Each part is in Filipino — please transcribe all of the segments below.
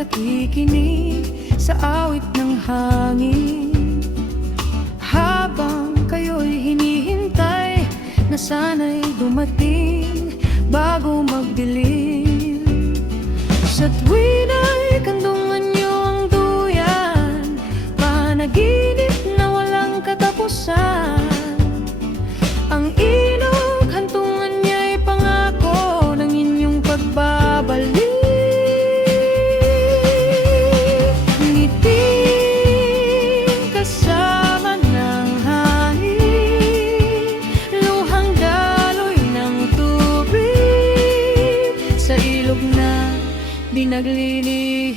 nakikinig sa awit ng hangin, habang kayo'y hinihintay na sana'y dumating bago magdilim. Sa tuwina'y kandungan niyo ang duyan, panaginip na walang katapusan. Ang ilog, hantungan niya'y pangako ng inyong pagbabalik. Ngiting kasama ng hangin, luhang daloy ng tubig, sa ilog na di naglilihim.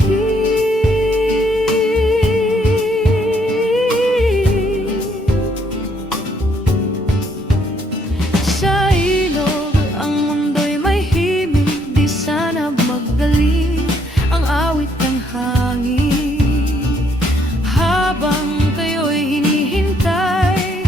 Sa ilog ang mundo'y may himig, di sana magdali ang awit ng hangin. Habang kayo'y hinihintay,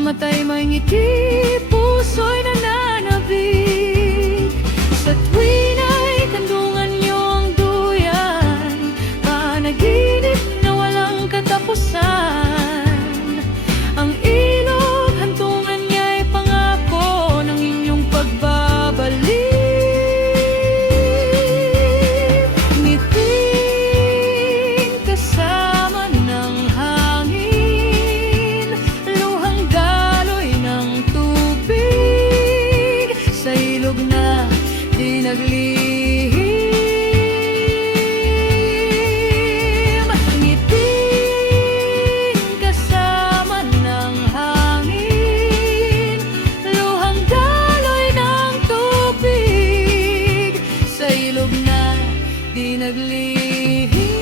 mata'y may ngiti, puso'y nananabik. Sa tuwina'y kandungan niyo ang duyan, panaginip na walang katapusan. Ang ilog, hantungan niya'y pangako ng inyong pagbabalik. Ngiting kasama ng hangin, luhang daloy ng tubig, sa ilog na di naglihim. Ngiting kasama ng hangin, luhang daloy ng tubig, sa ilog na di naglihim.